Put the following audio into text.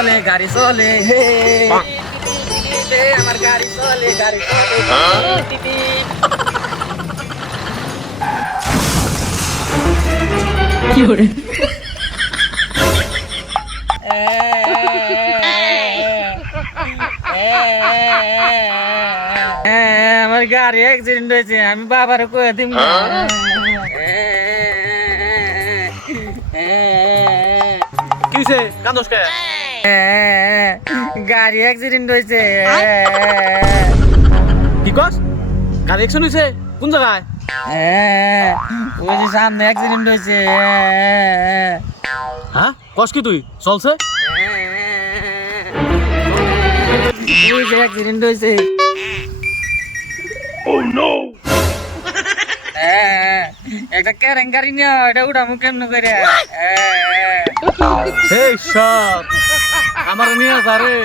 চলে গাড়ি চলে আমার গাড়ি চলে গাড়ি চলে কি করে আমার গাড়ি অ্যাক্সিডেন্ট হয়েছে আমি বাবার কয়ে দিম কি হইছে কান্দোস কে গাড়ি অ্যাক্সিডেন্ট হয়েছে কি কস গাড়ি অ্যাক্সিডেন্ট হইছে কোন জায়গায় ওই যে সামনে অ্যাক্সিডেন্ট হয়েছে হ্যাঁ কস কি তুই চলছে ওই যে অ্যাক্সিডেন্ট হয়েছে একটা ক্যারেং গাড়ি নিয়ে এটা উঠামু কেমন করে এই সব আমার নিয়ে যা রে